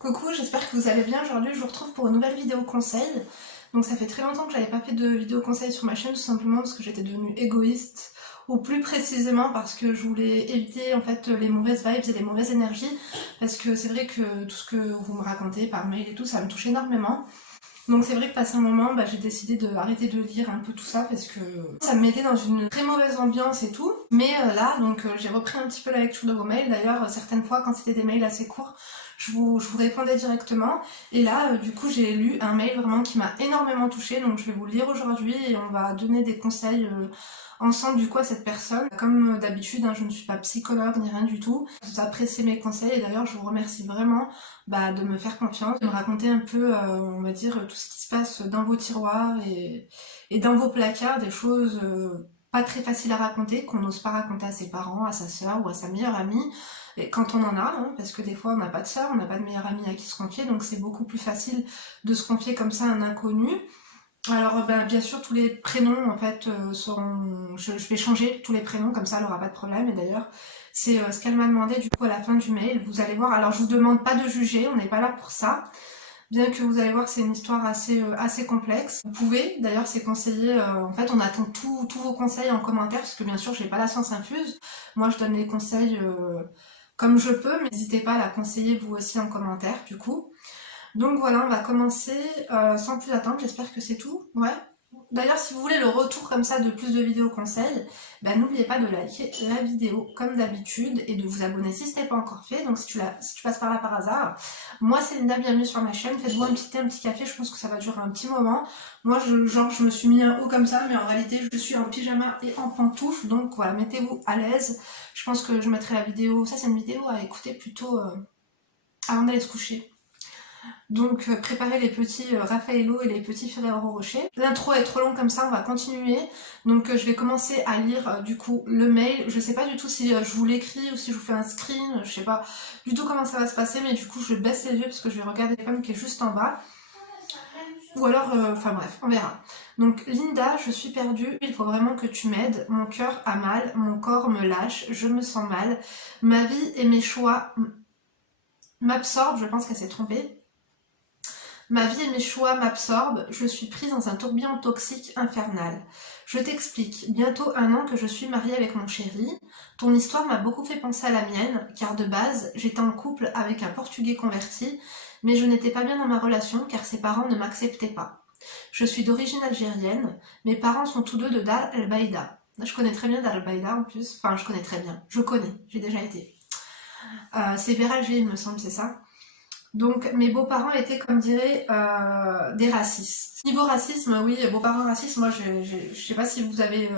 Coucou, j'espère que vous allez bien. Aujourd'hui, je vous retrouve pour une nouvelle vidéo conseil. Donc ça fait très longtemps que j'avais pas fait de vidéo conseil sur ma chaîne, tout simplement parce que j'étais devenue égoïste, ou plus précisément parce que je voulais éviter en fait les mauvaises vibes et les mauvaises énergies, parce que c'est vrai que tout ce que vous me racontez par mail et tout, ça me touche énormément. Donc c'est vrai que passé un moment, j'ai décidé d'arrêter de lire un peu tout ça parce que ça me mettait dans une très mauvaise ambiance et tout. Mais là, j'ai repris un petit peu la lecture de vos mails. D'ailleurs, certaines fois, quand c'était des mails assez courts, je vous répondais directement. Et là, du coup, j'ai lu un mail vraiment qui m'a énormément touchée. Donc je vais vous le lire aujourd'hui et on va donner des conseils ensemble du coup à cette personne. Comme d'habitude, je ne suis pas psychologue ni rien du tout. Vous appréciez mes conseils et d'ailleurs, je vous remercie vraiment de me faire confiance, de me raconter un peu, on va dire, tout ce qui se passe dans vos tiroirs et dans vos placards, des choses pas très faciles à raconter, qu'on n'ose pas raconter à ses parents, à sa sœur ou à sa meilleure amie, et quand on en a, parce que des fois on n'a pas de sœur, on n'a pas de meilleure amie à qui se confier, donc c'est beaucoup plus facile de se confier comme ça à un inconnu. Alors bien sûr tous les prénoms en fait seront... Je vais changer tous les prénoms, comme ça elle aura pas de problème, et d'ailleurs c'est ce qu'elle m'a demandé du coup à la fin du mail, vous allez voir, alors je vous demande pas de juger, on n'est pas là pour ça, bien que vous allez voir que c'est une histoire assez complexe. Vous pouvez, d'ailleurs c'est conseillé, en fait on attend tous vos conseils en commentaire, parce que bien sûr j'ai pas la science infuse, moi je donne les conseils comme je peux, mais n'hésitez pas à la conseiller vous aussi en commentaire du coup. Donc voilà, on va commencer sans plus attendre, j'espère que c'est tout. Ouais. D'ailleurs, si vous voulez le retour comme ça de plus de vidéos conseils, n'oubliez pas de liker la vidéo comme d'habitude et de vous abonner si ce n'est pas encore fait. Donc si tu passes par là par hasard, moi c'est Linda, bienvenue sur ma chaîne. Faites-vous un petit thé, un petit café, je pense que ça va durer un petit moment. Moi, je me suis mis un haut comme ça, mais en réalité, je suis en pyjama et en pantoufles. Donc voilà, mettez-vous à l'aise. Je pense que je mettrai la vidéo, ça c'est une vidéo à écouter plutôt avant d'aller se coucher. Donc préparez les petits Raffaello et les petits Ferrero Rocher. L'intro est trop longue comme ça, on va continuer. Donc je vais commencer à lire du coup le mail. Je sais pas du tout si je vous l'écris ou si je vous fais un screen, je sais pas du tout comment ça va se passer, mais du coup je baisse les yeux parce que je vais regarder le femme qui est juste en bas. Ou alors, enfin bref, on verra. Donc Linda, je suis perdue, il faut vraiment que tu m'aides. Mon cœur a mal, mon corps me lâche, je me sens mal. Ma vie et mes choix m'absorbent, je pense qu'elle s'est trompée. Ma vie et mes choix m'absorbent, je suis prise dans un tourbillon toxique infernal. Je t'explique, bientôt 1 an que je suis mariée avec mon chéri. Ton histoire m'a beaucoup fait penser à la mienne, car de base, j'étais en couple avec un Portugais converti, mais je n'étais pas bien dans ma relation car ses parents ne m'acceptaient pas. Je suis d'origine algérienne, mes parents sont tous deux de Dar el Baïda. Je connais très bien Dar el Baïda en plus, enfin je connais très bien, je connais, j'ai déjà été. C'est vers Alger il me semble, c'est ça. Donc mes beaux-parents étaient, comme dirait, des racistes. Niveau racisme, oui, beaux-parents racistes, moi je sais pas si vous avez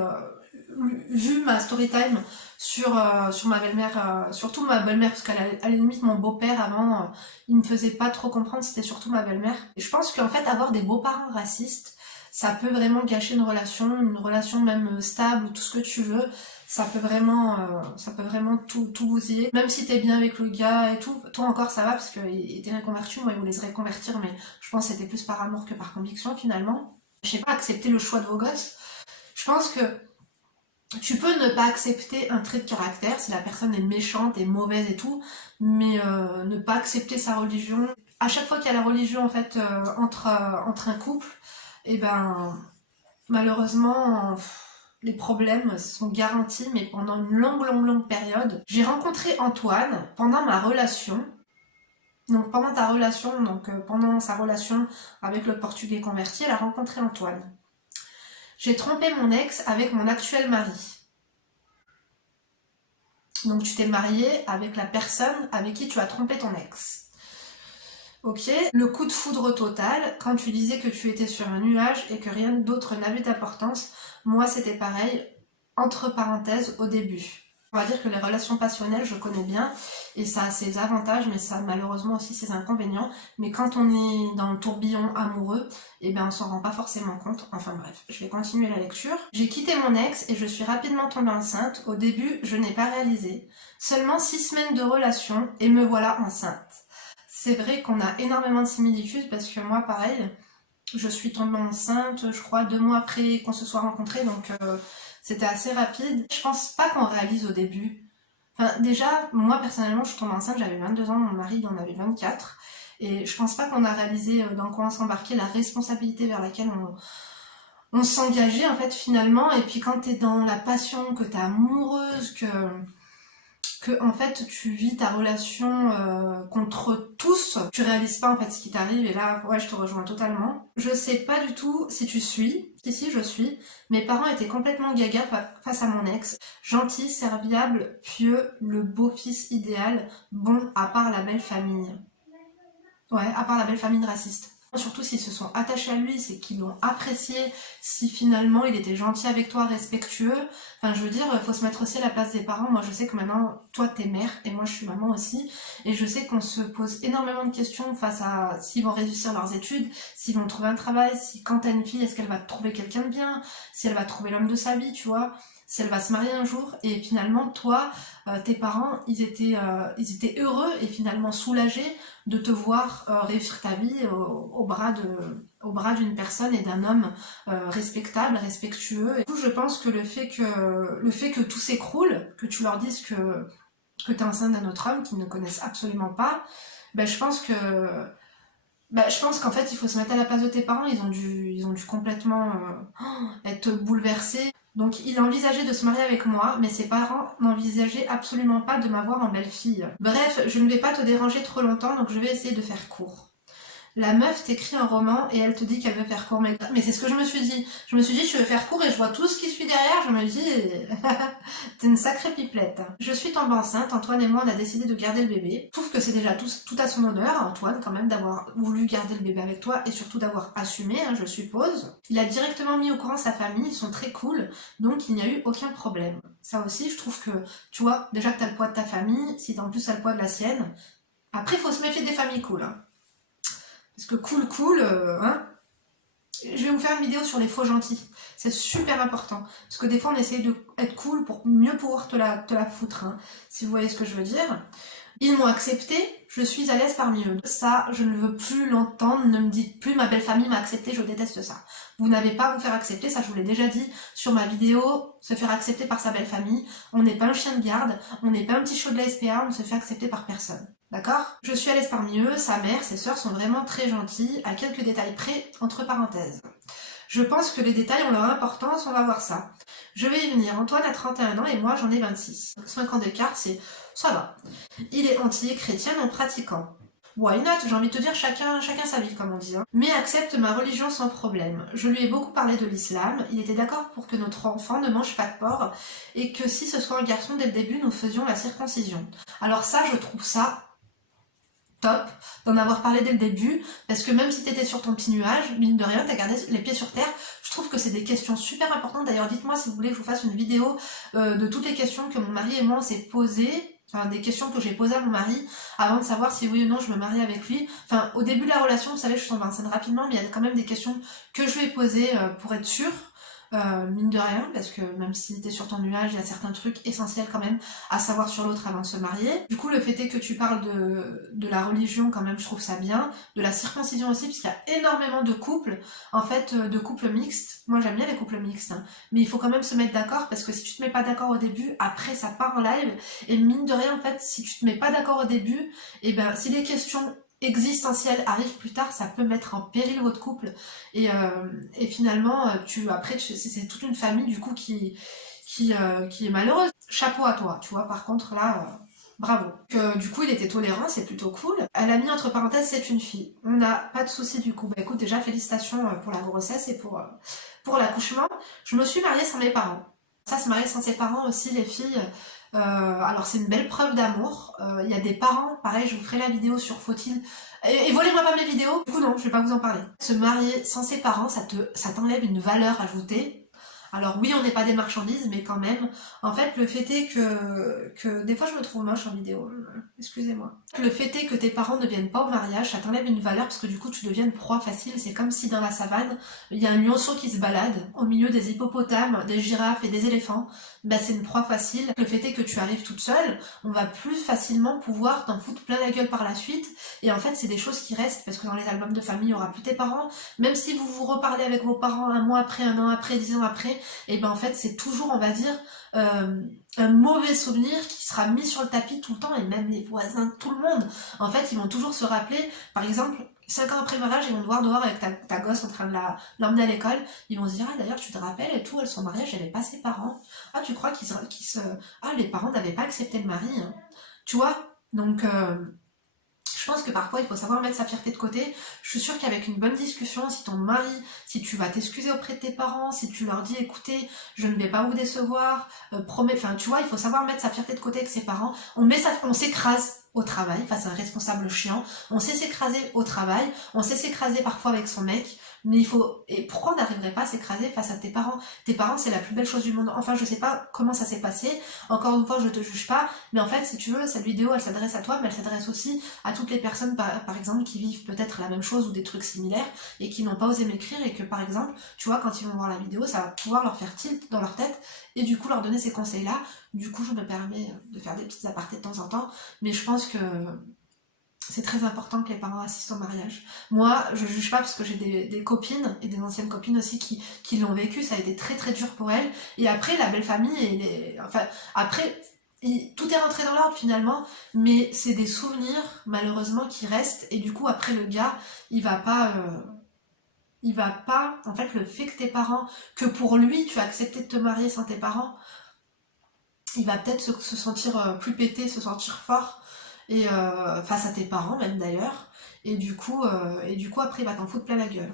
vu ma story time sur ma belle-mère, surtout ma belle-mère, parce qu'à la limite mon beau-père avant, il me faisait pas trop comprendre, c'était surtout ma belle-mère. Et je pense qu'en fait avoir des beaux-parents racistes, ça peut vraiment gâcher une relation même stable, ou tout ce que tu veux. Ça peut vraiment tout bousiller. Même si t'es bien avec le gars et tout, toi encore ça va parce qu'il était reconverti, moi il voulait se reconvertir, mais je pense que c'était plus par amour que par conviction finalement. Je sais pas, accepter le choix de vos gosses. Je pense que tu peux ne pas accepter un trait de caractère si la personne est méchante et mauvaise et tout, mais ne pas accepter sa religion. À chaque fois qu'il y a la religion en fait entre un couple, et malheureusement les problèmes sont garantis, mais pendant une longue période. J'ai rencontré Antoine pendant ma relation. Donc pendant ta relation, pendant sa relation avec le Portugais converti, elle a rencontré Antoine. J'ai trompé mon ex avec mon actuel mari. Donc tu t'es mariée avec la personne avec qui tu as trompé ton ex. Ok, le coup de foudre total, quand tu disais que tu étais sur un nuage et que rien d'autre n'avait d'importance, moi c'était pareil, entre parenthèses, au début. On va dire que les relations passionnelles, je connais bien, et ça a ses avantages, mais ça a malheureusement aussi ses inconvénients. Mais quand on est dans le tourbillon amoureux, on s'en rend pas forcément compte. Enfin bref, je vais continuer la lecture. J'ai quitté mon ex et je suis rapidement tombée enceinte. Au début, je n'ai pas réalisé. Seulement 6 semaines de relation et me voilà enceinte. C'est vrai qu'on a énormément de similitudes parce que moi, pareil, je suis tombée enceinte, je crois, 2 mois après qu'on se soit rencontrés, donc c'était assez rapide. Je pense pas qu'on réalise au début. Enfin, déjà, moi personnellement, je suis tombée enceinte, j'avais 22 ans, mon mari il en avait 24. Et je pense pas qu'on a réalisé dans quoi on s'embarquait, la responsabilité vers laquelle on s'engageait en fait finalement. Et puis quand t'es dans la passion, que t'es amoureuse, que en fait tu vis ta relation contre tous, tu réalises pas en fait ce qui t'arrive. Et là ouais, je te rejoins totalement. Je sais pas du tout si tu suis, si je suis. Mes parents étaient complètement gaga face à mon ex, gentil, serviable, pieux, le beau-fils idéal, bon à part la belle famille. Ouais, à part la belle famille de racistes. Surtout s'ils se sont attachés à lui, c'est qu'ils l'ont apprécié, si finalement il était gentil avec toi, respectueux. Enfin, je veux dire, faut se mettre aussi à la place des parents. Moi, je sais que maintenant, toi, t'es mère, et moi, je suis maman aussi. Et je sais qu'on se pose énormément de questions face à s'ils vont réussir leurs études, s'ils vont trouver un travail, si quand t'as une fille, est-ce qu'elle va trouver quelqu'un de bien, si elle va trouver l'homme de sa vie, tu vois, si elle va se marier un jour. Et finalement, toi, tes parents, ils étaient heureux et finalement soulagés de te voir réussir ta vie au bras d'une personne et d'un homme respectable, respectueux. Et du coup, je pense que le fait que tout s'écroule, que tu leur dises que t'es enceinte d'un autre homme qu'ils ne connaissent absolument pas, ben je pense qu'en fait il faut se mettre à la place de tes parents. Ils ont dû complètement être bouleversés. Donc il envisageait de se marier avec moi, mais ses parents n'envisageaient absolument pas de m'avoir en belle-fille. Bref, je ne vais pas te déranger trop longtemps, donc je vais essayer de faire court. La meuf t'écrit un roman et elle te dit qu'elle veut faire court. Mais c'est ce que je me suis dit. Je me suis dit, je veux faire court et je vois tout ce qui suit derrière. Je me dis, t'es une sacrée pipelette. Je suis tombée enceinte. Antoine et moi, on a décidé de garder le bébé. Je trouve que c'est déjà tout à son honneur, Antoine, quand même, d'avoir voulu garder le bébé avec toi et surtout d'avoir assumé, hein, je suppose. Il a directement mis au courant sa famille. Ils sont très cool. Donc, il n'y a eu aucun problème. Ça aussi, je trouve que, tu vois, déjà que t'as le poids de ta famille, si t'as en plus t'as le poids de la sienne. Après, faut se méfier des familles cool, hein. Parce que cool, hein. Je vais vous faire une vidéo sur les faux gentils. C'est super important. Parce que des fois, on essaye d'être cool pour mieux pouvoir te la foutre, hein, si vous voyez ce que je veux dire. Ils m'ont accepté, je suis à l'aise parmi eux. Ça, je ne veux plus l'entendre. Ne me dites plus ma belle famille m'a accepté, je déteste ça. Vous n'avez pas à vous faire accepter, ça je vous l'ai déjà dit sur ma vidéo, se faire accepter par sa belle famille. On n'est pas un chien de garde, on n'est pas un petit show de la SPA, on ne se fait accepter par personne. D'accord? Je suis à l'aise parmi eux, sa mère, ses sœurs sont vraiment très gentilles, à quelques détails près, entre parenthèses. Je pense que les détails ont leur importance, on va voir ça. Je vais y venir. Antoine a 31 ans et moi j'en ai 26. 5 ans d'écart, ça va. Il est entier, chrétien, non pratiquant. Why not? J'ai envie de te dire chacun sa vie, comme on dit. Hein. Mais accepte ma religion sans problème. Je lui ai beaucoup parlé de l'islam. Il était d'accord pour que notre enfant ne mange pas de porc et que si ce soit un garçon dès le début, nous faisions la circoncision. Alors ça, je trouve ça top d'en avoir parlé dès le début, parce que même si t'étais sur ton petit nuage, mine de rien, t'as gardé les pieds sur terre. Je trouve que c'est des questions super importantes. D'ailleurs, dites-moi si vous voulez que je vous fasse une vidéo de toutes les questions que mon mari et moi on s'est posées, enfin des questions que j'ai posées à mon mari avant de savoir si oui ou non je me marie avec lui. Enfin, au début de la relation, vous savez, je suis tombée enceinte rapidement, mais il y a quand même des questions que je lui ai posées pour être sûre. Mine de rien, parce que même si t'es sur ton nuage, il y a certains trucs essentiels quand même à savoir sur l'autre avant de se marier. Du coup, le fait est que tu parles de la religion quand même, je trouve ça bien, de la circoncision aussi, parce qu'il y a énormément de couples, en fait, de couples mixtes. Moi j'aime bien les couples mixtes, hein. Mais il faut quand même se mettre d'accord, parce que si tu te mets pas d'accord au début, après ça part en live, et mine de rien, en fait, si tu te mets pas d'accord au début, et ben si les questions existentielle arrive plus tard, ça peut mettre en péril votre couple et finalement c'est toute une famille du coup qui est malheureuse. Chapeau à toi, tu vois. Par contre là, bravo. Du coup il était tolérant, c'est plutôt cool. Elle a mis entre parenthèses c'est une fille. On n'a pas de souci du coup. Bah écoute, déjà félicitations pour la grossesse et pour l'accouchement. Je me suis mariée sans mes parents. Ça, se marier sans ses parents aussi, les filles. Alors c'est une belle preuve d'amour. Il y a des parents, pareil, je vous ferai la vidéo sur faut-il. Et volez-moi pas mes vidéos. Du coup non, je vais pas vous en parler. Se marier sans ses parents, ça t'enlève une valeur ajoutée. Alors oui, on n'est pas des marchandises, mais quand même. En fait, le fait est que des fois je me trouve moche en vidéo. Excusez-moi. Le fait est que tes parents ne viennent pas au mariage, ça t'enlève une valeur parce que du coup tu deviens une proie facile. C'est comme si dans la savane, il y a un lionceau qui se balade au milieu des hippopotames, des girafes et des éléphants. Bah c'est une proie facile. Le fait est que tu arrives toute seule, on va plus facilement pouvoir t'en foutre plein la gueule par la suite. Et en fait, c'est des choses qui restent parce que dans les albums de famille, il y aura plus tes parents. Même si vous vous reparlez avec vos parents un mois après, un an après, 10 ans après, et ben en fait c'est toujours, on va dire, un mauvais souvenir qui sera mis sur le tapis tout le temps, et même les voisins, tout le monde, en fait ils vont toujours se rappeler, par exemple, 5 ans après le mariage, ils vont te voir dehors avec ta gosse en train de l'emmener à l'école, ils vont se dire, ah d'ailleurs tu te rappelles et tout, son mariage, elle n'avait pas ses parents, ah tu crois ah les parents n'avaient pas accepté le mari, hein. Tu vois, donc je pense que parfois il faut savoir mettre sa fierté de côté. Je suis sûre qu'avec une bonne discussion, si ton mari, si tu vas t'excuser auprès de tes parents, si tu leur dis écoutez, je ne vais pas vous décevoir, promets, enfin tu vois, il faut savoir mettre sa fierté de côté avec ses parents. On s'écrase au travail face à un responsable chiant, on sait s'écraser au travail, on sait s'écraser parfois avec son mec, mais il faut... Et pourquoi on n'arriverait pas à s'écraser face à tes parents? Tes parents, c'est la plus belle chose du monde. Enfin, je sais pas comment ça s'est passé, encore une fois, je te juge pas, mais en fait, si tu veux, cette vidéo, elle s'adresse à toi, mais elle s'adresse aussi à toutes les personnes, par exemple, qui vivent peut-être la même chose ou des trucs similaires, et qui n'ont pas osé m'écrire, et que, par exemple, tu vois, quand ils vont voir la vidéo, ça va pouvoir leur faire tilt dans leur tête, et du coup, leur donner ces conseils-là. Du coup, je me permets de faire des petites apartés de temps en temps, mais je pense que c'est très important que les parents assistent au mariage. Moi, je juge pas parce que j'ai des copines, et des anciennes copines aussi, qui l'ont vécu, ça a été très très dur pour elles. Et après, la belle famille, enfin, après, tout est rentré dans l'ordre finalement, mais c'est des souvenirs, malheureusement, qui restent, et du coup, après, le gars, il va pas... en fait, le fait que tes parents, que pour lui, tu as accepté de te marier sans tes parents, il va peut-être se sentir plus pété, se sentir fort, et face à tes parents même d'ailleurs, et du coup après il va t'en foutre plein la gueule.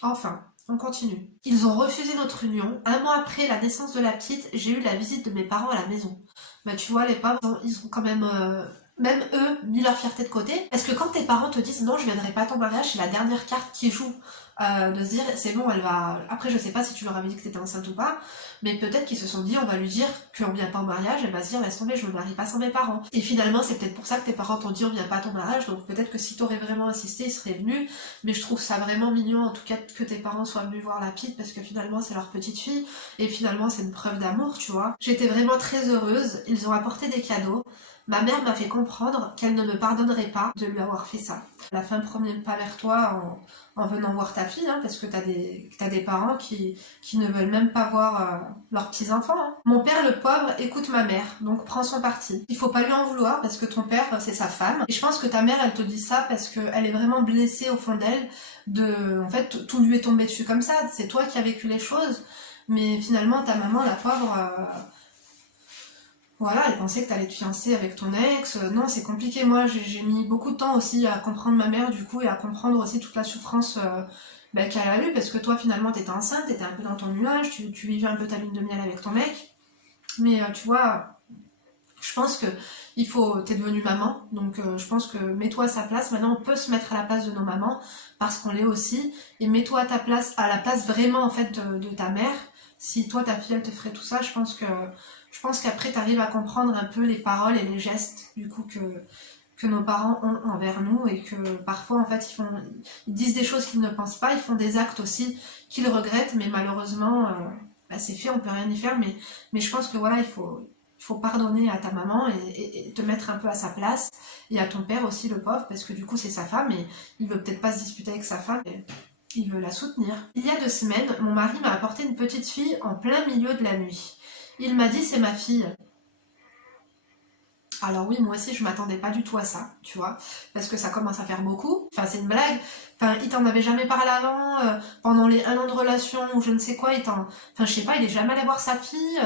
Enfin, on continue. Ils ont refusé notre union. Un mois après la naissance de la petite, j'ai eu la visite de mes parents à la maison. Bah tu vois, les parents, ils ont quand même eux, mis leur fierté de côté. Parce que quand tes parents te disent non, je viendrai pas à ton mariage, c'est la dernière carte qui joue. De se dire, c'est bon, elle va... Après, je sais pas si tu leur avais dit que t'étais enceinte ou pas, mais peut-être qu'ils se sont dit, on va lui dire qu'on vient pas au mariage, elle va se dire, laisse tomber, je me marie pas sans mes parents. Et finalement, c'est peut-être pour ça que tes parents t'ont dit, on vient pas à ton mariage, donc peut-être que si t'aurais vraiment insisté, ils seraient venus, mais je trouve ça vraiment mignon, en tout cas, que tes parents soient venus voir la petite, parce que finalement, c'est leur petite fille, et finalement, c'est une preuve d'amour, tu vois. J'étais vraiment très heureuse, ils ont apporté des cadeaux. Ma mère m'a fait comprendre qu'elle ne me pardonnerait pas de lui avoir fait ça. Elle a fait un premier pas vers toi en venant voir ta fille, hein, parce que t'as des parents qui ne veulent même pas voir leurs petits-enfants. Hein. Mon père, le pauvre, écoute ma mère, donc prends son parti. Il faut pas lui en vouloir, parce que ton père, c'est sa femme. Et je pense que ta mère, elle te dit ça parce qu'elle est vraiment blessée au fond d'elle. En fait, tout lui est tombé dessus comme ça. C'est toi qui as vécu les choses. Mais finalement, ta maman, la pauvre... Voilà, elle pensait que t'allais te fiancer avec ton ex. Non, c'est compliqué. Moi, j'ai mis beaucoup de temps aussi à comprendre ma mère, du coup, et à comprendre aussi toute la souffrance qu'elle a eue, parce que toi, finalement, t'étais enceinte, t'étais un peu dans ton nuage, tu vivais un peu ta lune de miel avec ton mec. Mais tu vois, je pense que t'es devenue maman, donc je pense que mets-toi à sa place. Maintenant, on peut se mettre à la place de nos mamans, parce qu'on l'est aussi, et mets-toi à la place vraiment, en fait, de ta mère. Si toi, ta fille, elle te ferait tout ça, je pense qu'après, tu arrives à comprendre un peu les paroles et les gestes, du coup, que nos parents ont envers nous, et que parfois, en fait, ils disent des choses qu'ils ne pensent pas, ils font des actes aussi qu'ils regrettent, mais malheureusement, c'est fait, on peut rien y faire, mais je pense que voilà, il faut pardonner à ta maman et te mettre un peu à sa place, et à ton père aussi, le pauvre, parce que du coup, c'est sa femme, et il veut peut-être pas se disputer avec sa femme, et il veut la soutenir. Il y a 2 semaines, mon mari m'a apporté une petite fille en plein milieu de la nuit. Il m'a dit c'est ma fille. Alors oui, moi aussi je m'attendais pas du tout à ça, tu vois, parce que ça commence à faire beaucoup. Enfin c'est une blague. Enfin il t'en avait jamais parlé avant, pendant les 1 an de relation ou je ne sais quoi, enfin je sais pas, il est jamais allé voir sa fille,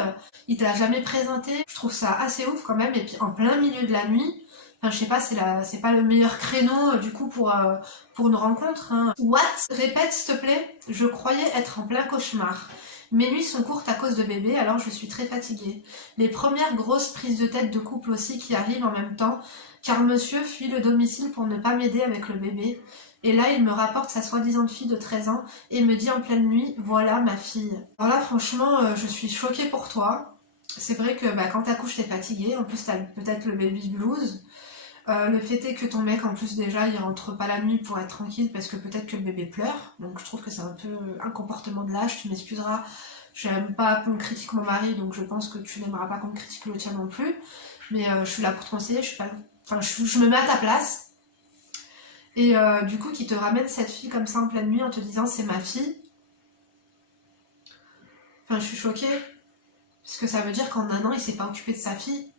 il te l'a jamais présenté. Je trouve ça assez ouf quand même, et puis en plein milieu de la nuit. Enfin, je sais pas, c'est pas le meilleur créneau du coup pour une rencontre. Hein. What? Répète s'il te plaît. Je croyais être en plein cauchemar. Mes nuits sont courtes à cause de bébé, alors je suis très fatiguée. Les premières grosses prises de tête de couple aussi qui arrivent en même temps, car monsieur fuit le domicile pour ne pas m'aider avec le bébé. Et là, il me rapporte sa soi-disant fille de 13 ans et me dit en pleine nuit, voilà ma fille. Alors là, franchement, je suis choquée pour toi. C'est vrai que quand t'accouches, t'es fatiguée. En plus, t'as peut-être le baby blues. Le fait est que ton mec, en plus, déjà, il rentre pas la nuit pour être tranquille parce que peut-être que le bébé pleure. Donc je trouve que c'est un peu un comportement de lâche, tu m'excuseras. J'aime pas qu'on critique mon mari, donc je pense que tu n'aimeras pas qu'on critique le tien non plus. Mais je suis là pour te conseiller, je me mets à ta place. Et du coup, qui te ramène cette fille comme ça en pleine nuit en te disant c'est ma fille. Enfin, je suis choquée. Parce que ça veut dire qu'en un an, il s'est pas occupé de sa fille.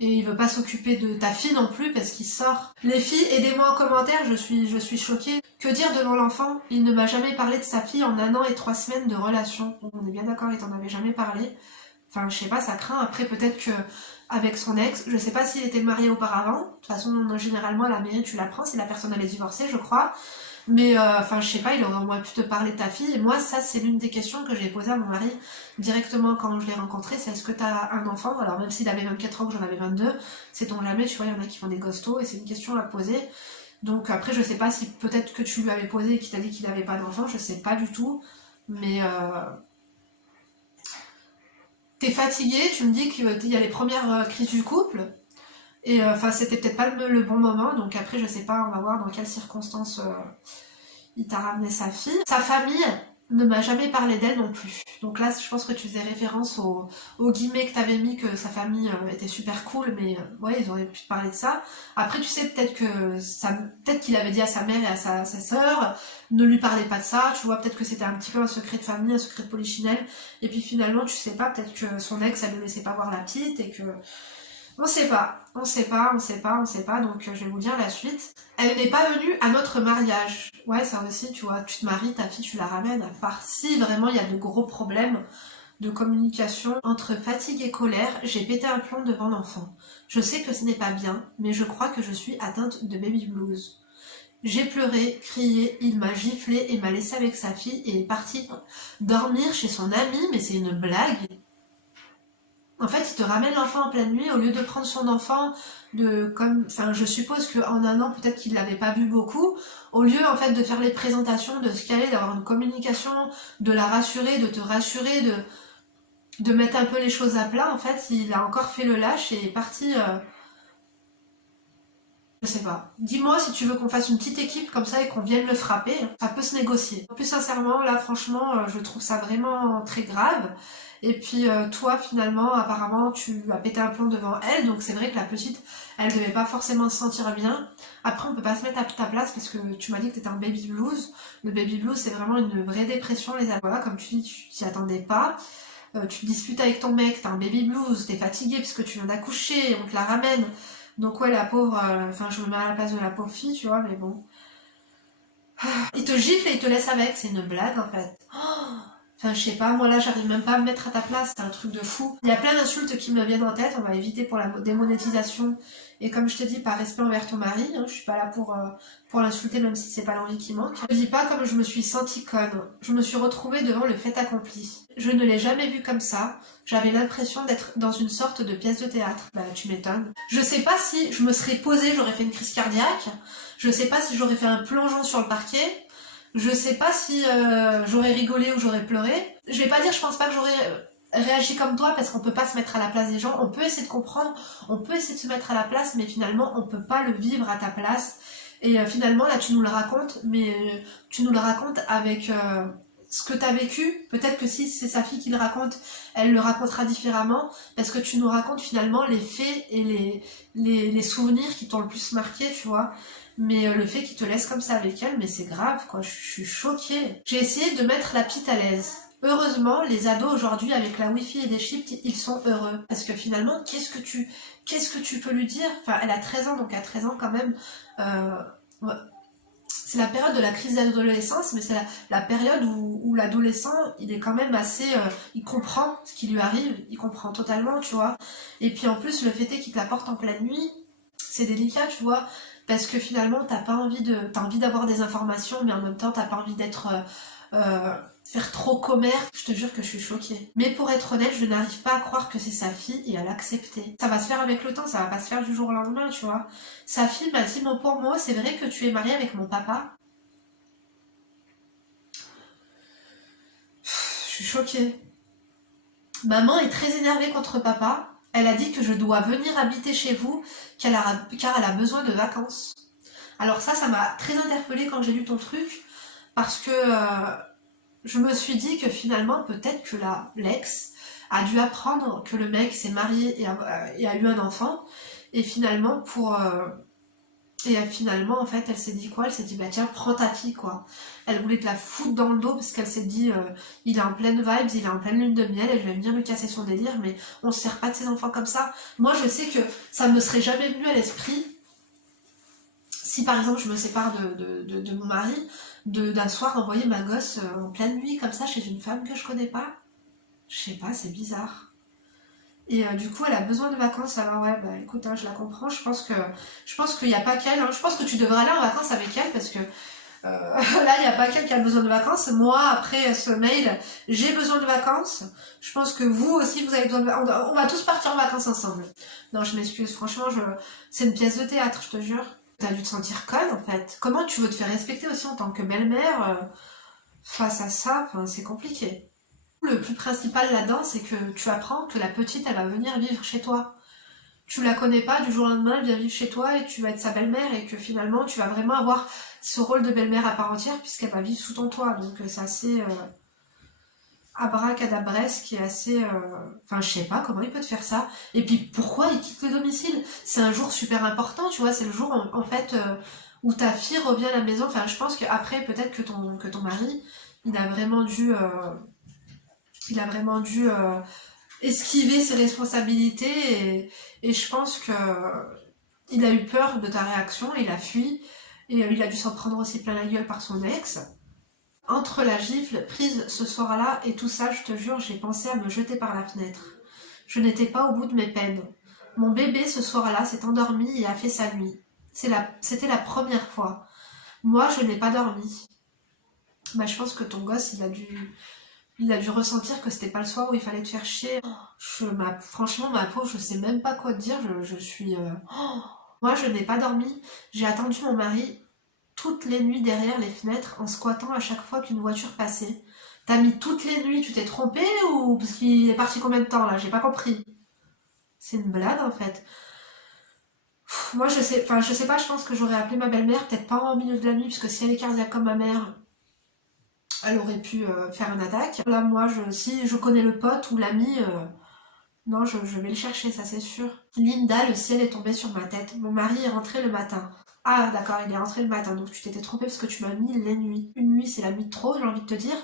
Et il veut pas s'occuper de ta fille non plus parce qu'il sort. Les filles, aidez-moi en commentaire, je suis choquée. Que dire devant l'enfant? Il ne m'a jamais parlé de sa fille en 1 an et 3 semaines de relation. On est bien d'accord, il t'en avait jamais parlé. Enfin, je sais pas, ça craint. Après, peut-être que avec son ex, je sais pas s'il était marié auparavant. De toute façon, généralement, à la mairie, tu l'apprends si la personne elle est divorcée, je crois. Mais enfin, je sais pas, il aurait au moins pu te parler de ta fille. Et moi, ça, c'est l'une des questions que j'ai posées à mon mari directement quand je l'ai rencontré. C'est est-ce que t'as un enfant? Alors, même s'il avait 24 ans, que j'en avais 22, sait-on jamais, tu vois, il y en a qui font des ghostos et c'est une question à poser. Donc après, je sais pas si peut-être que tu lui avais posé et qu'il t'a dit qu'il avait pas d'enfant, je sais pas du tout. Mais t'es fatigué, tu me dis qu'il y a les premières crises du couple. Et enfin, c'était peut-être pas le bon moment. Donc après, je sais pas, on va voir dans quelles circonstances il t'a ramené sa fille. Sa famille ne m'a jamais parlé d'elle non plus. Donc là, je pense que tu faisais référence aux guillemets que t'avais mis, que sa famille était super cool, mais ouais, ils auraient pu te parler de ça. Après, tu sais, peut-être qu'il avait dit à sa mère et à sa sœur, ne lui parlez pas de ça, tu vois, peut-être que c'était un petit peu un secret de famille, un secret de polichinelle, et puis finalement, tu sais pas, peut-être que son ex, elle ne laissait pas voir la petite, et que on sait pas, on sait pas, on sait pas, on sait pas, donc je vais vous dire la suite. Elle n'est pas venue à notre mariage. Ouais, ça aussi, tu vois, tu te maries, ta fille, tu la ramènes, à part si vraiment il y a de gros problèmes de communication entre fatigue et colère, j'ai pété un plomb devant l'enfant. Je sais que ce n'est pas bien, mais je crois que je suis atteinte de baby blues. J'ai pleuré, crié, il m'a giflé et m'a laissé avec sa fille et est parti dormir chez son ami, mais c'est une blague. En fait, il te ramène l'enfant en pleine nuit au lieu de prendre son enfant enfin, je suppose qu'en 1 an, peut-être qu'il l'avait pas vu beaucoup. Au lieu, en fait, de faire les présentations, de se caler, d'avoir une communication, de la rassurer, de te rassurer, de mettre un peu les choses à plat, en fait, il a encore fait le lâche et est parti, je sais pas. Dis-moi si tu veux qu'on fasse une petite équipe comme ça et qu'on vienne le frapper. Ça peut se négocier. Plus sincèrement, là, franchement, je trouve ça vraiment très grave. Et puis toi, finalement, apparemment, tu as pété un plomb devant elle. Donc c'est vrai que la petite, elle devait pas forcément se sentir bien. Après, on peut pas se mettre à ta place parce que tu m'as dit que t'étais un baby blues. Le baby blues, c'est vraiment une vraie dépression, les amis. Voilà, comme tu dis, tu t'y attendais pas. Tu te disputes avec ton mec, t'as un baby blues, t'es fatigué parce que tu viens d'accoucher, on te la ramène. Donc ouais, la pauvre, enfin je me mets à la place de la pauvre fille, tu vois, mais bon. Il te gifle et il te laisse avec, c'est une blague en fait. Enfin je sais pas, moi là j'arrive même pas à me mettre à ta place, c'est un truc de fou. Il y a plein d'insultes qui me viennent en tête, on va éviter pour la démonétisation. Et comme je te dis, par respect envers ton mari, hein, je suis pas là pour l'insulter même si c'est pas l'envie qui manque. Je dis pas comme je me suis sentie conne, je me suis retrouvée devant le fait accompli. Je ne l'ai jamais vu comme ça, j'avais l'impression d'être dans une sorte de pièce de théâtre. Bah tu m'étonnes. Je sais pas si je me serais posée, j'aurais fait une crise cardiaque, je sais pas si j'aurais fait un plongeon sur le parquet, je sais pas si j'aurais rigolé ou j'aurais pleuré. Je vais pas dire, je pense pas que j'aurais réagi comme toi parce qu'on peut pas se mettre à la place des gens. On peut essayer de comprendre, on peut essayer de se mettre à la place, mais finalement on peut pas le vivre à ta place. Et finalement là tu nous le racontes, mais tu nous le racontes avec ce que t'as vécu. Peut-être que si c'est sa fille qui le raconte, elle le racontera différemment parce que tu nous racontes finalement les faits et les souvenirs qui t'ont le plus marqué, tu vois. Mais le fait qu'il te laisse comme ça avec elle, mais c'est grave quoi, je suis choquée. J'ai essayé de mettre la petite à l'aise. Heureusement, les ados aujourd'hui avec la wifi et des chips, ils sont heureux. Parce que finalement, qu'est-ce que tu peux lui dire? Enfin, elle a 13 ans, donc à 13 ans quand même, ouais, c'est la période de la crise d'adolescence, mais c'est la période où l'adolescent, il est quand même assez... il comprend ce qui lui arrive, il comprend totalement, tu vois. Et puis en plus, le fait est qu'il te la porte en pleine nuit, c'est délicat, tu vois, parce que finalement, t'as envie d'avoir des informations, mais en même temps, t'as pas envie d'être... faire trop commère, je te jure que je suis choquée. Mais pour être honnête, je n'arrive pas à croire que c'est sa fille et à l'accepter. Ça va se faire avec le temps, ça va pas se faire du jour au lendemain, tu vois. Sa fille m'a dit, bon pour moi, c'est vrai que tu es mariée avec mon papa. Je suis choquée. Maman est très énervée contre papa. Elle a dit que je dois venir habiter chez vous car elle a besoin de vacances. Alors ça m'a très interpellée quand j'ai lu ton truc parce que je me suis dit que finalement peut-être que l'ex a dû apprendre que le mec s'est marié et a eu un enfant et finalement Et finalement, en fait, elle s'est dit quoi? Elle s'est dit, bah tiens, prends ta fille, quoi. Elle voulait te la foutre dans le dos parce qu'elle s'est dit, il est en pleine vibes, il est en pleine lune de miel, et je vais venir lui casser son délire, mais on se sert pas de ses enfants comme ça. Moi, je sais que ça me serait jamais venu à l'esprit, si par exemple je me sépare de mon mari, d'un soir envoyer ma gosse en pleine nuit comme ça chez une femme que je connais pas. Je sais pas, c'est bizarre. Et du coup, elle a besoin de vacances. Alors ouais, bah écoute, hein, je la comprends. Je pense qu'il n'y a pas qu'elle. Hein. Je pense que tu devrais aller en vacances avec elle parce que là, il n'y a pas qu'elle qui a besoin de vacances. Moi, après ce mail, j'ai besoin de vacances. Je pense que vous aussi, vous avez besoin de vacances. On va tous partir en vacances ensemble. Non, je m'excuse. Franchement, c'est une pièce de théâtre, je te jure. T'as dû te sentir conne en fait. Comment tu veux te faire respecter aussi en tant que belle-mère face à ça? Enfin, c'est compliqué. Le plus principal là-dedans, c'est que tu apprends que la petite, elle va venir vivre chez toi. Tu la connais pas, du jour au lendemain, elle vient vivre chez toi et tu vas être sa belle-mère et que finalement, tu vas vraiment avoir ce rôle de belle-mère à part entière puisqu'elle va vivre sous ton toit. Donc c'est assez abracadabresque qui est assez... Enfin, je sais pas comment il peut te faire ça. Et puis, pourquoi il quitte le domicile? C'est un jour super important, tu vois, c'est le jour en fait où ta fille revient à la maison. Enfin, je pense qu'après, peut-être que ton mari, il a vraiment dû... esquiver ses responsabilités et je pense que il a eu peur de ta réaction, il a fui et il a dû s'en prendre aussi plein la gueule par son ex. Entre la gifle prise ce soir-là et tout ça, je te jure, j'ai pensé à me jeter par la fenêtre. Je n'étais pas au bout de mes peines. Mon bébé ce soir-là s'est endormi et a fait sa nuit. C'était la première fois. Moi, je n'ai pas dormi. Bah, je pense que ton gosse, il a dû ressentir que c'était pas le soir où il fallait te faire chier. Franchement, ma peau, je sais même pas quoi te dire. Je suis. Moi, je n'ai pas dormi. J'ai attendu mon mari toutes les nuits derrière les fenêtres en squattant à chaque fois qu'une voiture passait. T'as mis toutes les nuits, tu t'es trompé ou parce qu'il est parti combien de temps là? J'ai pas compris. C'est une blague en fait. Moi, je sais pas. Je pense que j'aurais appelé ma belle-mère, peut-être pas en milieu de la nuit, parce que si elle est cardiaque comme ma mère, elle aurait pu faire une attaque. Là, moi, si je connais le pote ou l'ami, non, je vais le chercher, ça c'est sûr. Linda, le ciel est tombé sur ma tête. Mon mari est rentré le matin. Ah, d'accord, il est rentré le matin, donc tu t'étais trompée parce que tu m'as mis les nuits. Une nuit, c'est la nuit de trop, j'ai envie de te dire.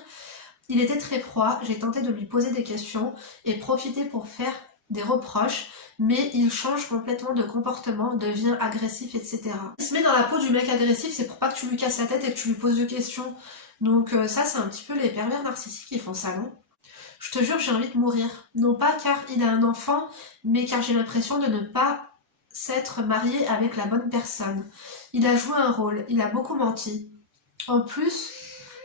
Il était très froid, j'ai tenté de lui poser des questions et profiter pour faire des reproches, mais il change complètement de comportement, devient agressif, etc. Il se met dans la peau du mec agressif, c'est pour pas que tu lui casses la tête et que tu lui poses des questions. Donc ça, c'est un petit peu les pervers narcissiques qui font ça, non? Je te jure, j'ai envie de mourir. Non pas car il a un enfant, mais car j'ai l'impression de ne pas s'être marié avec la bonne personne. Il a joué un rôle, il a beaucoup menti. En plus,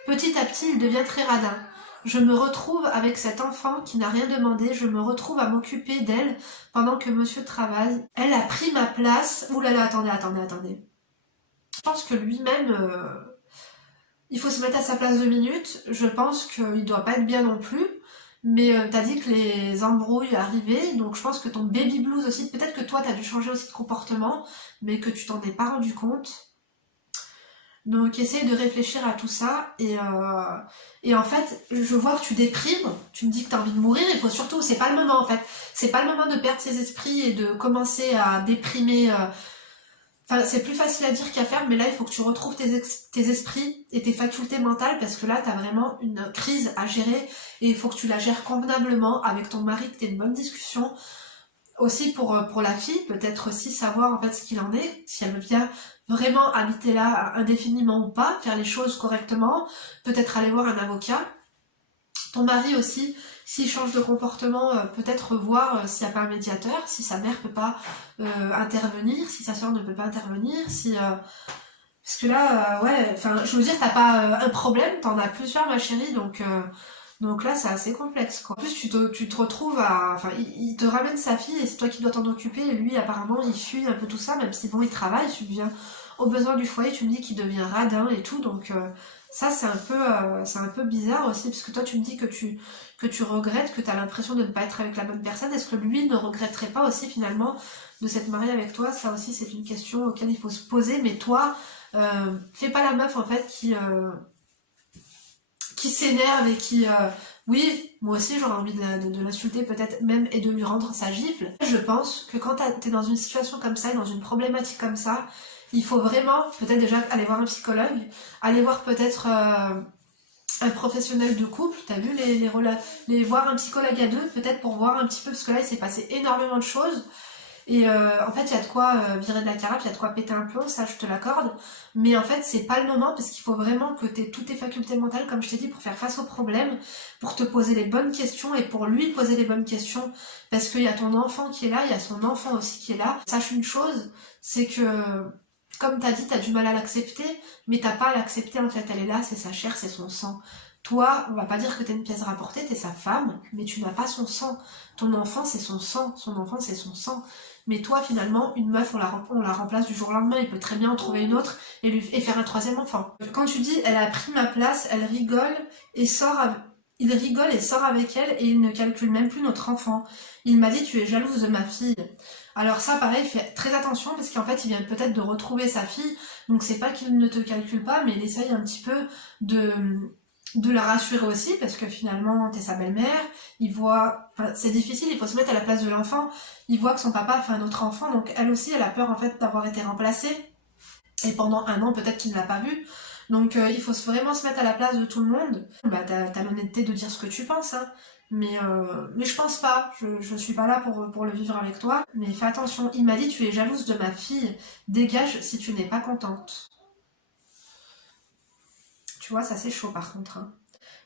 petit à petit, il devient très radin. Je me retrouve avec cet enfant qui n'a rien demandé, je me retrouve à m'occuper d'elle pendant que monsieur travaille. Elle a pris ma place. Ouh là là, attendez. Je pense que lui-même, il faut se mettre à sa place 2 minutes. Je pense qu'il doit pas être bien non plus. Mais t'as dit que les embrouilles arrivaient, donc je pense que ton baby blues aussi, peut-être que toi t'as dû changer aussi de comportement, mais que tu t'en es pas rendu compte. Donc essaye de réfléchir à tout ça et en fait je vois que tu déprimes, tu me dis que t'as envie de mourir, il faut surtout, c'est pas le moment en fait, c'est pas le moment de perdre ses esprits et de commencer à déprimer. Enfin, c'est plus facile à dire qu'à faire, mais là, il faut que tu retrouves tes esprits et tes facultés mentales parce que là, t'as vraiment une crise à gérer et il faut que tu la gères convenablement avec ton mari, que t'aies une bonne discussion. Aussi pour la fille, peut-être aussi savoir en fait ce qu'il en est, si elle vient vraiment habiter là indéfiniment ou pas, faire les choses correctement, peut-être aller voir un avocat. Ton mari aussi, s'il change de comportement, peut-être voir s'il n'y a pas un médiateur, si sa mère peut pas intervenir, si sa soeur ne peut pas intervenir, si... Parce que là, ouais, enfin, je veux dire, t'as pas un problème, t'en as plusieurs, ma chérie, donc là, c'est assez complexe, quoi. En plus, tu te retrouves à... Enfin, il te ramène sa fille et c'est toi qui dois t'en occuper, et lui, apparemment, il fuit un peu tout ça, même si, bon, il travaille, tu deviens aux besoins du foyer, tu me dis qu'il devient radin et tout, donc... ça c'est un peu bizarre aussi parce que toi tu me dis que tu regrettes, que tu as l'impression de ne pas être avec la bonne personne. Est-ce que lui ne regretterait pas aussi finalement de s'être marié avec toi? Ça aussi c'est une question auquel il faut se poser, mais toi fais pas la meuf en fait qui s'énerve et qui oui, moi aussi j'aurais envie de l'insulter peut-être même et de lui rendre sa gifle. Je pense que quand t'es dans une situation comme ça et dans une problématique comme ça, il faut vraiment peut-être déjà aller voir un psychologue, aller voir peut-être un professionnel de couple, t'as vu les voir un psychologue à deux, peut-être pour voir un petit peu, parce que là il s'est passé énormément de choses. Et en fait, il y a de quoi virer de la carafe, il y a de quoi péter un plomb, ça je te l'accorde. Mais en fait, c'est pas le moment parce qu'il faut vraiment que tu aies toutes tes facultés mentales, comme je t'ai dit, pour faire face aux problèmes, pour te poser les bonnes questions et pour lui poser les bonnes questions. Parce qu'il y a ton enfant qui est là, il y a son enfant aussi qui est là. Sache une chose, c'est que, comme t'as dit, t'as du mal à l'accepter, mais t'as pas à l'accepter en fait, elle est là, c'est sa chair, c'est son sang. Toi, on va pas dire que t'es une pièce rapportée, t'es sa femme, mais tu n'as pas son sang. Ton enfant, c'est son sang, son enfant, c'est son sang. Mais toi, finalement, une meuf, on la remplace du jour au lendemain, il peut très bien en trouver une autre et faire un troisième enfant. Quand tu dis, elle a pris ma place, elle rigole et il rigole et sort avec elle et il ne calcule même plus notre enfant. Il m'a dit, tu es jalouse de ma fille. Alors ça, pareil, fais très attention parce qu'en fait, il vient peut-être de retrouver sa fille. Donc c'est pas qu'il ne te calcule pas, mais il essaye un petit peu de la rassurer aussi parce que finalement t'es sa belle-mère, il voit, enfin, c'est difficile, il faut se mettre à la place de l'enfant, il voit que son papa a fait un autre enfant, donc elle aussi elle a peur en fait d'avoir été remplacée et pendant un an peut-être qu'il ne l'a pas vu, donc il faut vraiment se mettre à la place de tout le monde. Bah t'as l'honnêteté de dire ce que tu penses, hein. Mais je pense pas, je suis pas là pour le vivre avec toi, mais fais attention, il m'a dit tu es jalouse de ma fille, dégage si tu n'es pas contente. Tu vois, ça c'est chaud par contre, hein.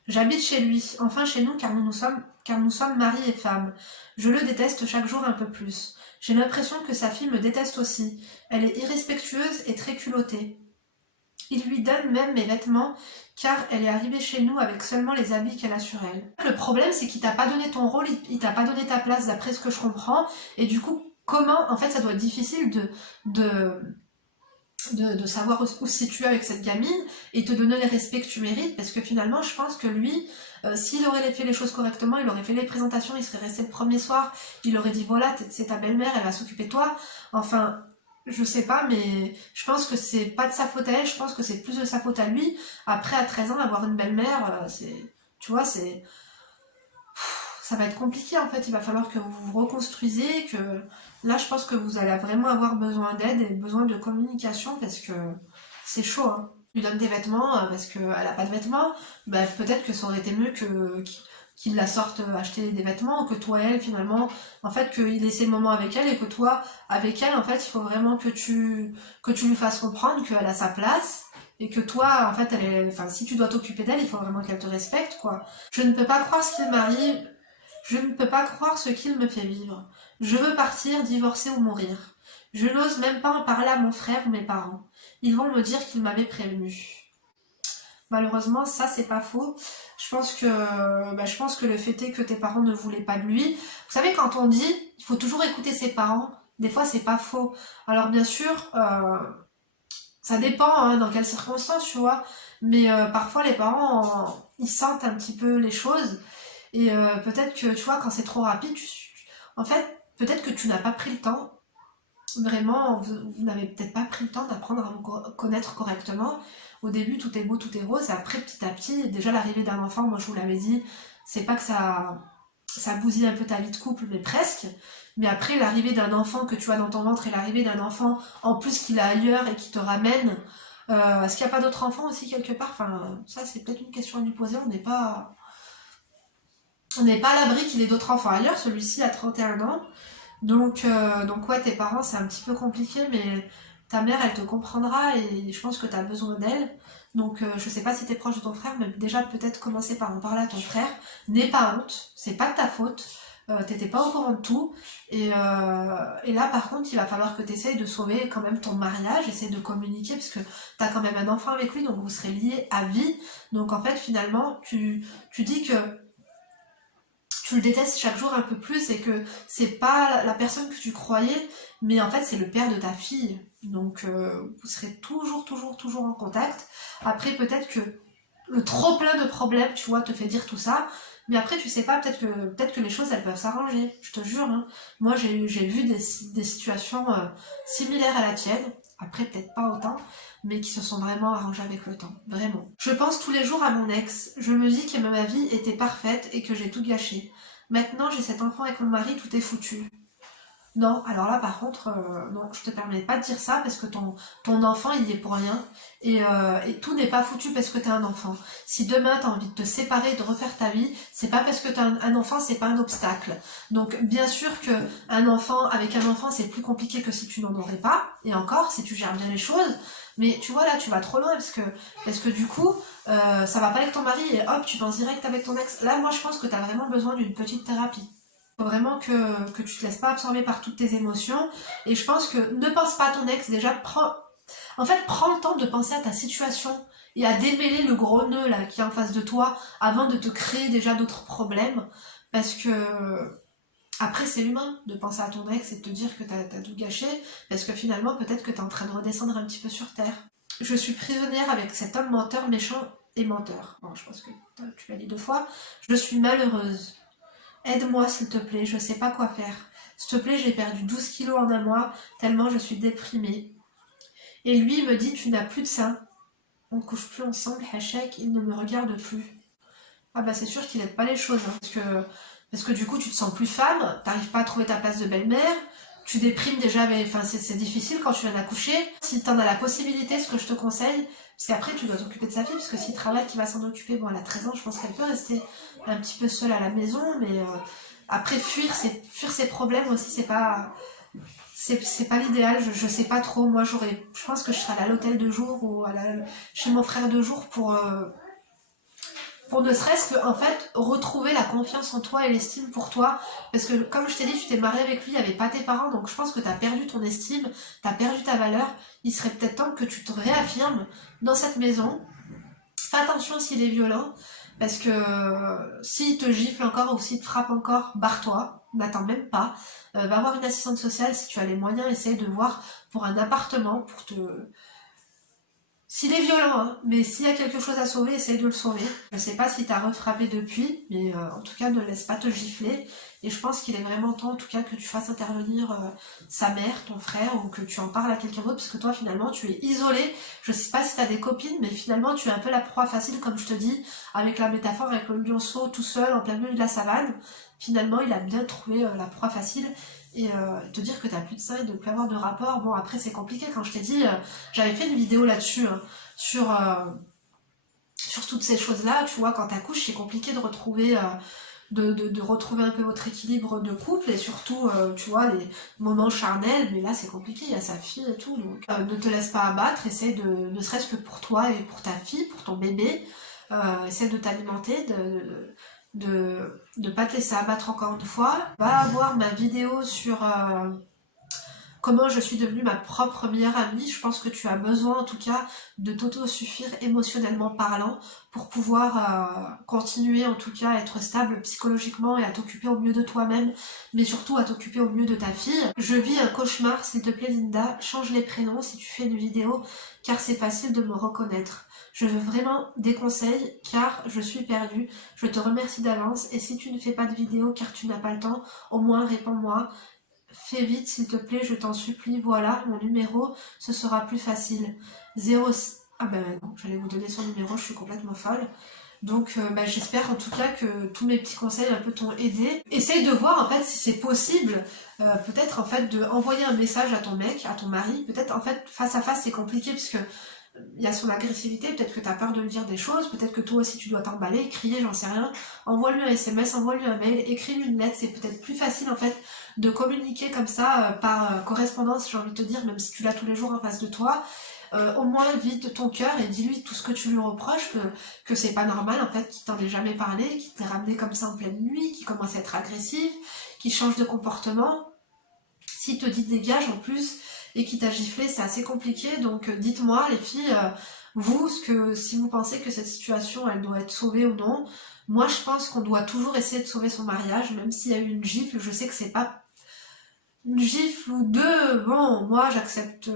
J'habite chez lui, enfin chez nous car nous sommes mari et femme. Je le déteste chaque jour un peu plus. J'ai l'impression que sa fille me déteste aussi. Elle est irrespectueuse et très culottée. Il lui donne même mes vêtements car elle est arrivée chez nous avec seulement les habits qu'elle a sur elle. Le problème c'est qu'il t'a pas donné ton rôle, il t'a pas donné ta place d'après ce que je comprends. Et du coup, comment, en fait ça doit être difficile de savoir où se situer avec cette gamine et te donner les respects que tu mérites parce que finalement je pense que lui s'il aurait fait les choses correctement, il aurait fait les présentations, il serait resté le premier soir, il aurait dit voilà c'est ta belle-mère, elle va s'occuper de toi, enfin je sais pas mais je pense que c'est pas de sa faute à elle, je pense que c'est plus de sa faute à lui. Après à 13 ans avoir une belle-mère c'est, tu vois, c'est, ça va être compliqué en fait, il va falloir que vous vous reconstruisez, que là je pense que vous allez vraiment avoir besoin d'aide et besoin de communication parce que c'est chaud, hein. Tu lui donnes des vêtements parce qu'elle a pas de vêtements, bah, peut-être que ça aurait été mieux qu'il la sorte acheter des vêtements, que toi et elle finalement, en fait qu'il ait ses moments avec elle et que toi avec elle en fait il faut vraiment que tu lui fasses comprendre qu'elle a sa place et que toi en fait elle est, enfin si tu dois t'occuper d'elle il faut vraiment qu'elle te respecte quoi. Je ne peux pas croire ce qu'il m'arrive. Je ne peux pas croire ce qu'il me fait vivre. Je veux partir, divorcer ou mourir. Je n'ose même pas en parler à mon frère ou mes parents. Ils vont me dire qu'ils m'avaient prévenu. Malheureusement, ça c'est pas faux. Je pense que le fait est que tes parents ne voulaient pas de lui. Vous savez, quand on dit il faut toujours écouter ses parents, des fois c'est pas faux. Alors bien sûr, ça dépend hein, dans quelles circonstances, tu vois. Mais parfois les parents, ils sentent un petit peu les choses. Et peut-être que, tu vois, quand c'est trop rapide, en fait, peut-être que tu n'as pas pris le temps. Vraiment, vous n'avez peut-être pas pris le temps d'apprendre à vous connaître correctement. Au début, tout est beau, tout est rose. Et après, petit à petit, déjà l'arrivée d'un enfant, moi je vous l'avais dit, c'est pas que ça bousille un peu ta vie de couple, mais presque. Mais après, l'arrivée d'un enfant que tu as dans ton ventre et l'arrivée d'un enfant, en plus qu'il est ailleurs et qui te ramène, est-ce qu'il n'y a pas d'autres enfants aussi quelque part? Enfin, ça c'est peut-être une question à lui poser, on n'est pas à l'abri qu'il ait d'autres enfants ailleurs, celui-ci a 31 ans. Donc ouais, tes parents, c'est un petit peu compliqué, mais ta mère, elle te comprendra et je pense que tu as besoin d'elle. Donc je sais pas si t'es proche de ton frère, mais déjà peut-être commencer par en parler à ton frère. N'aie pas honte, c'est pas de ta faute. T'étais pas au courant de tout. Et là, par contre, il va falloir que tu essayes de sauver quand même ton mariage, essayer de communiquer, parce que t'as quand même un enfant avec lui, donc vous serez liés à vie. Donc en fait, finalement, tu dis que tu le détestes chaque jour un peu plus et que c'est pas la personne que tu croyais, mais en fait c'est le père de ta fille. Donc vous serez toujours en contact. Après peut-être que le trop plein de problèmes, tu vois, te fait dire tout ça, mais après tu sais pas, peut-être que les choses elles peuvent s'arranger, je te jure, hein. Moi j'ai vu des situations similaires à la tienne, après peut-être pas autant, mais qui se sont vraiment arrangées avec le temps, vraiment. Je pense tous les jours à mon ex, je me dis que ma vie était parfaite et que j'ai tout gâché. Maintenant j'ai cet enfant avec mon mari, tout est foutu. Non, alors là par contre, non, je te permets pas de dire ça parce que ton enfant il y est pour rien et tout n'est pas foutu parce que t'es un enfant. Si demain t'as envie de te séparer, de refaire ta vie, c'est pas parce que t'as un enfant, c'est pas un obstacle. Donc bien sûr que avec un enfant c'est plus compliqué que si tu n'en aurais pas, et encore si tu gères bien les choses, mais tu vois là tu vas trop loin parce que du coup ça va pas avec ton mari et hop tu penses direct avec ton ex. Là moi je pense que t'as vraiment besoin d'une petite thérapie. Faut vraiment que tu te laisses pas absorber par toutes tes émotions. Et je pense que ne pense pas à ton ex, déjà prends le temps de penser à ta situation et à démêler le gros nœud là qui est en face de toi avant de te créer déjà d'autres problèmes. Parce que après c'est humain de penser à ton ex et de te dire que t'as tout gâché, parce que finalement peut-être que t'es en train de redescendre un petit peu sur terre. Je suis prisonnière avec cet homme menteur, méchant et menteur. Bon, je pense que tu l'as dit 2 fois. Je suis malheureuse. Aide-moi s'il te plaît, je sais pas quoi faire. S'il te plaît, j'ai perdu 12 kilos en un mois, tellement je suis déprimée. Et lui il me dit, tu n'as plus de sein. On ne couche plus ensemble, Hachek, il ne me regarde plus. Ah bah c'est sûr qu'il aide pas les choses, hein, parce que du coup tu te sens plus femme, t'arrives pas à trouver ta place de belle-mère, tu déprimes déjà, mais enfin c'est difficile quand tu viens d'accoucher. Si t'en as la possibilité, ce que je te conseille, parce qu'après tu dois t'occuper de sa fille, parce que s'il travaille, qui va s'en occuper, bon elle a 13 ans, je pense qu'elle peut rester un petit peu seule à la maison, mais après fuir ses problèmes aussi, c'est pas l'idéal, je sais pas trop, moi je pense que je serai à l'hôtel 2 jours ou chez mon frère 2 jours pour ne serait-ce que en fait retrouver la confiance en toi et l'estime pour toi, parce que comme je t'ai dit tu t'es marié avec lui, il n'y avait pas tes parents, donc je pense que tu as perdu ton estime, tu as perdu ta valeur. Il serait peut-être temps que tu te réaffirmes dans cette maison. Fais attention s'il est violent, parce que s'il te gifle encore ou s'il te frappe encore, barre-toi, n'attends même pas. Va voir une assistante sociale si tu as les moyens, essaye de voir pour un appartement, pour te s'il est violent, hein, mais s'il y a quelque chose à sauver, essaye de le sauver. Je sais pas si t'as refrappé depuis, mais en tout cas ne laisse pas te gifler. Et je pense qu'il est vraiment temps, en tout cas, que tu fasses intervenir sa mère, ton frère, ou que tu en parles à quelqu'un d'autre, parce que toi finalement tu es isolé. Je sais pas si t'as des copines, mais finalement tu es un peu la proie facile, comme je te dis, avec la métaphore, avec le lionceau tout seul en plein milieu de la savane. Finalement il a bien trouvé la proie facile. Et te dire que t'as plus de ça et de plus avoir de rapport, bon après c'est compliqué. Quand je t'ai dit, j'avais fait une vidéo là-dessus, hein, sur toutes ces choses-là, tu vois, quand t'accouches c'est compliqué de retrouver de retrouver un peu votre équilibre de couple et surtout tu vois les moments charnels, mais là c'est compliqué, il y a sa fille et tout, donc ne te laisse pas abattre, essaye ne serait-ce que pour toi et pour ta fille, pour ton bébé, essaie de t'alimenter, de pas te laisser abattre encore une fois. Va voir ma vidéo sur comment je suis devenue ma propre meilleure amie. Je pense que tu as besoin en tout cas de t'auto-suffire émotionnellement parlant pour pouvoir continuer en tout cas à être stable psychologiquement et à t'occuper au mieux de toi-même, mais surtout à t'occuper au mieux de ta fille. Je vis un cauchemar, s'il te plaît Linda, change les prénoms si tu fais une vidéo car c'est facile de me reconnaître. Je veux vraiment des conseils car je suis perdue. Je te remercie d'avance et si tu ne fais pas de vidéo car tu n'as pas le temps, au moins réponds-moi. Fais vite s'il te plaît, je t'en supplie. Voilà mon numéro, ce sera plus facile. 0... Ah ben non, j'allais vous donner son numéro, je suis complètement folle. Donc j'espère en tout cas que tous mes petits conseils un peu t'ont aidé. Essaye de voir en fait si c'est possible, peut-être en fait de envoyer un message à ton mec, à ton mari. Peut-être en fait face à face c'est compliqué parce que il y a son agressivité, peut-être que tu as peur de lui dire des choses, peut-être que toi aussi tu dois t'emballer, crier, j'en sais rien. Envoie-lui un SMS, envoie-lui un mail, écris-lui une lettre, c'est peut-être plus facile en fait de communiquer comme ça par correspondance, j'ai envie de te dire, même si tu l'as tous les jours en face de toi. Au moins vide ton cœur et dis-lui tout ce que tu lui reproches, que c'est pas normal en fait, qu'il t'en ait jamais parlé, qu'il t'ait ramené comme ça en pleine nuit, qu'il commence à être agressif, qu'il change de comportement. S'il te dit dégage en plus et qu'il t'a giflé, c'est assez compliqué, donc dites-moi les filles, vous, si vous pensez que cette situation elle doit être sauvée ou non. Moi je pense qu'on doit toujours essayer de sauver son mariage, même s'il y a eu une gifle, je sais que c'est pas une gifle ou deux, bon moi j'accepte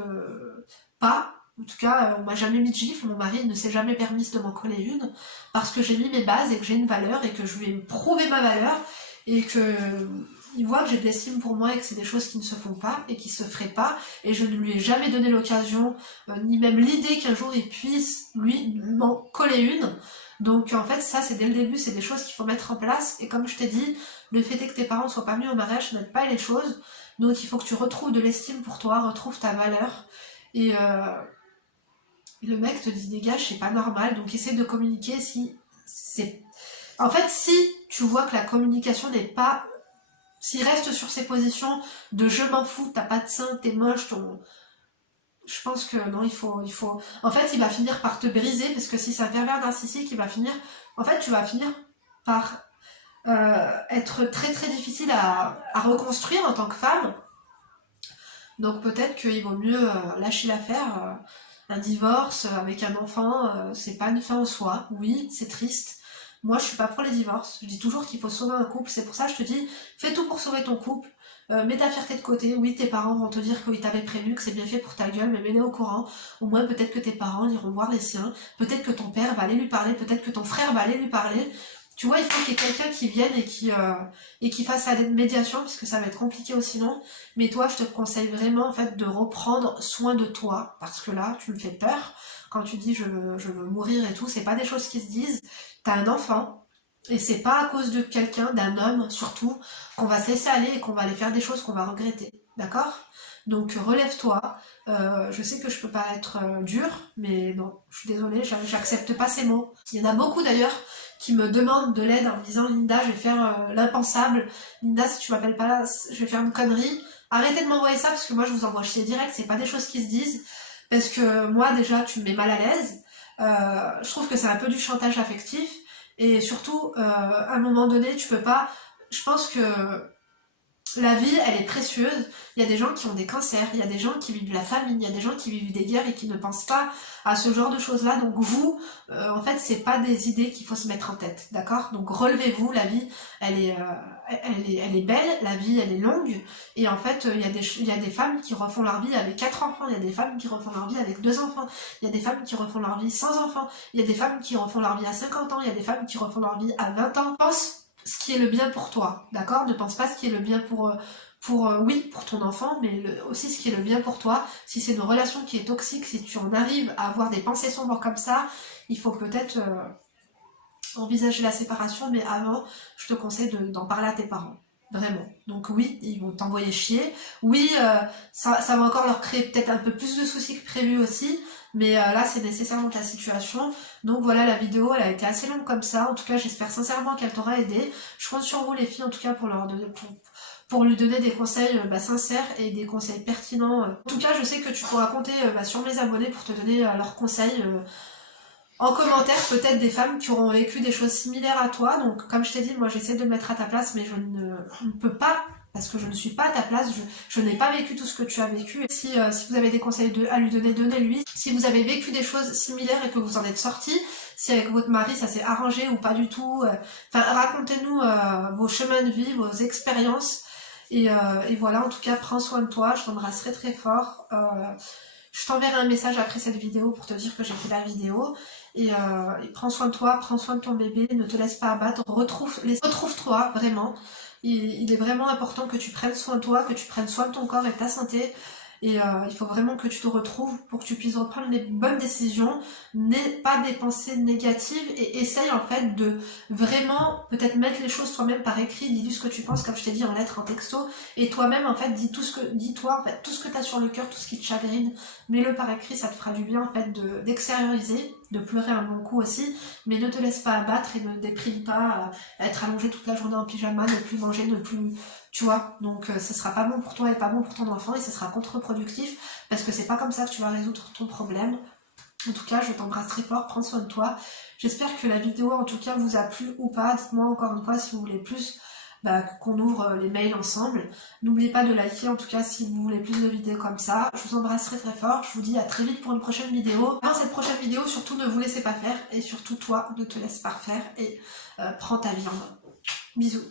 pas. En tout cas, on m'a jamais mis de gifle, mon mari ne s'est jamais permis de m'en coller une, parce que j'ai mis mes bases et que j'ai une valeur et que je lui ai prouvé ma valeur et que il voit que j'ai de l'estime pour moi et que c'est des choses qui ne se font pas et qui se feraient pas, et je ne lui ai jamais donné l'occasion, ni même l'idée qu'un jour il puisse lui m'en coller une. Donc en fait ça c'est dès le début, c'est des choses qu'il faut mettre en place, et comme je t'ai dit, le fait est que tes parents soient pas venus au mariage, ça n'aide pas les choses. Donc il faut que tu retrouves de l'estime pour toi, retrouve ta valeur. Et le mec te dit dégage, c'est pas normal, donc essaie de communiquer si c'est... En fait, si tu vois que la communication n'est pas... S'il reste sur ses positions de je m'en fous, t'as pas de sein, t'es moche, je pense que non, il faut... En fait, il va finir par te briser, parce que si c'est un pervers narcissique, il va finir... En fait, tu vas finir par être très très difficile à reconstruire en tant que femme. Donc peut-être qu'il vaut mieux lâcher l'affaire. Un divorce avec un enfant, c'est pas une fin en soi. Oui, c'est triste. Moi, je suis pas pour les divorces. Je dis toujours qu'il faut sauver un couple. C'est pour ça que je te dis, fais tout pour sauver ton couple. Mets ta fierté de côté. Oui, tes parents vont te dire qu'ils t'avaient prévenu, que c'est bien fait pour ta gueule, mais mets-les au courant. Au moins, peut-être que tes parents iront voir les siens. Peut-être que ton père va aller lui parler. Peut-être que ton frère va aller lui parler. Tu vois, il faut qu'il y ait quelqu'un qui vienne et qui fasse la médiation, parce que ça va être compliqué aussi sinon. Mais toi, je te conseille vraiment en fait de reprendre soin de toi, parce que là, tu me fais peur. Quand tu dis je veux mourir et tout, c'est pas des choses qui se disent. T'as un enfant, et c'est pas à cause de quelqu'un, d'un homme surtout, qu'on va se laisser aller et qu'on va aller faire des choses qu'on va regretter. D'accord ? Donc relève-toi. Je sais que je peux pas être dure, mais non, je suis désolée, j'accepte pas ces mots. Il y en a beaucoup d'ailleurs qui me demandent de l'aide en me disant Linda, je vais faire l'impensable. Linda, si tu m'appelles pas là, je vais faire une connerie. Arrêtez de m'envoyer ça parce que moi je vous envoie chier direct, c'est pas des choses qui se disent. Parce que moi déjà tu me mets mal à l'aise. Je trouve que c'est un peu du chantage affectif. Et surtout, à un moment donné, tu peux pas... Je pense que la vie, elle est précieuse. Il y a des gens qui ont des cancers, il y a des gens qui vivent de la famine, il y a des gens qui vivent des guerres et qui ne pensent pas à ce genre de choses-là. Donc vous, en fait, c'est pas des idées qu'il faut se mettre en tête, d'accord? Donc relevez-vous, la vie, elle est belle, la vie, elle est longue. Et en fait, il y a des femmes qui refont leur vie avec 4 enfants, il y a des femmes qui refont leur vie avec 2 enfants, il y a des femmes qui refont leur vie sans enfants, il y a des femmes qui refont leur vie à 50 ans, il y a des femmes qui refont leur vie à 20 ans. Pense ce qui est le bien pour toi, d'accord? Ne pense pas ce qui est le bien pour ton enfant, mais aussi ce qui est le bien pour toi. Si c'est une relation qui est toxique, si tu en arrives à avoir des pensées sombres comme ça, il faut peut-être envisager la séparation, mais avant, je te conseille d'en parler à tes parents. Vraiment. Donc oui, ils vont t'envoyer chier. Oui, ça va encore leur créer peut-être un peu plus de soucis que prévu aussi. Mais là, c'est nécessaire dans ta situation. Donc voilà, la vidéo, elle a été assez longue comme ça. En tout cas, j'espère sincèrement qu'elle t'aura aidé. Je compte sur vous, les filles, en tout cas, pour lui donner des conseils sincères et des conseils pertinents. En tout cas, je sais que tu pourras compter sur mes abonnés pour te donner leurs conseils. En commentaire, peut-être des femmes qui auront vécu des choses similaires à toi. Donc, comme je t'ai dit, moi, j'essaie de me mettre à ta place, mais je ne peux pas, parce que je ne suis pas à ta place. Je n'ai pas vécu tout ce que tu as vécu. Si vous avez des conseils à lui donner, donnez-lui. Si vous avez vécu des choses similaires et que vous en êtes sortis, si avec votre mari, ça s'est arrangé ou pas du tout, racontez-nous vos chemins de vie, vos expériences. Et voilà, en tout cas, prends soin de toi. Je t'embrasserai très fort. Je t'enverrai un message après cette vidéo pour te dire que j'ai fait la vidéo. Et prends soin de toi, prends soin de ton bébé, ne te laisse pas abattre, retrouve-toi vraiment. Il est vraiment important que tu prennes soin de toi, que tu prennes soin de ton corps et de ta santé. Et il faut vraiment que tu te retrouves pour que tu puisses reprendre les bonnes décisions, n'aie pas des pensées négatives et essaye en fait de vraiment peut-être mettre les choses toi-même par écrit, dis-lui ce que tu penses comme je t'ai dit en lettres, en texto, et toi-même en fait dis-toi en fait tout ce que tu as sur le cœur, tout ce qui te chagrine, mets-le par écrit, ça te fera du bien en fait d'extérioriser, de pleurer un bon coup aussi, mais ne te laisse pas abattre et ne déprime pas à être allongé toute la journée en pyjama, ne plus manger, ne plus... Tu vois, donc ce sera pas bon pour toi et pas bon pour ton enfant et ce sera contre-productif parce que c'est pas comme ça que tu vas résoudre ton problème. En tout cas, je t'embrasse très fort, prends soin de toi. J'espère que la vidéo en tout cas vous a plu ou pas. Dites-moi encore une fois si vous voulez plus qu'on ouvre les mails ensemble. N'oubliez pas de liker en tout cas si vous voulez plus de vidéos comme ça. Je vous embrasse très fort, je vous dis à très vite pour une prochaine vidéo. Dans cette prochaine vidéo, surtout ne vous laissez pas faire et surtout toi ne te laisse pas faire et prends ta vie en main. Bisous.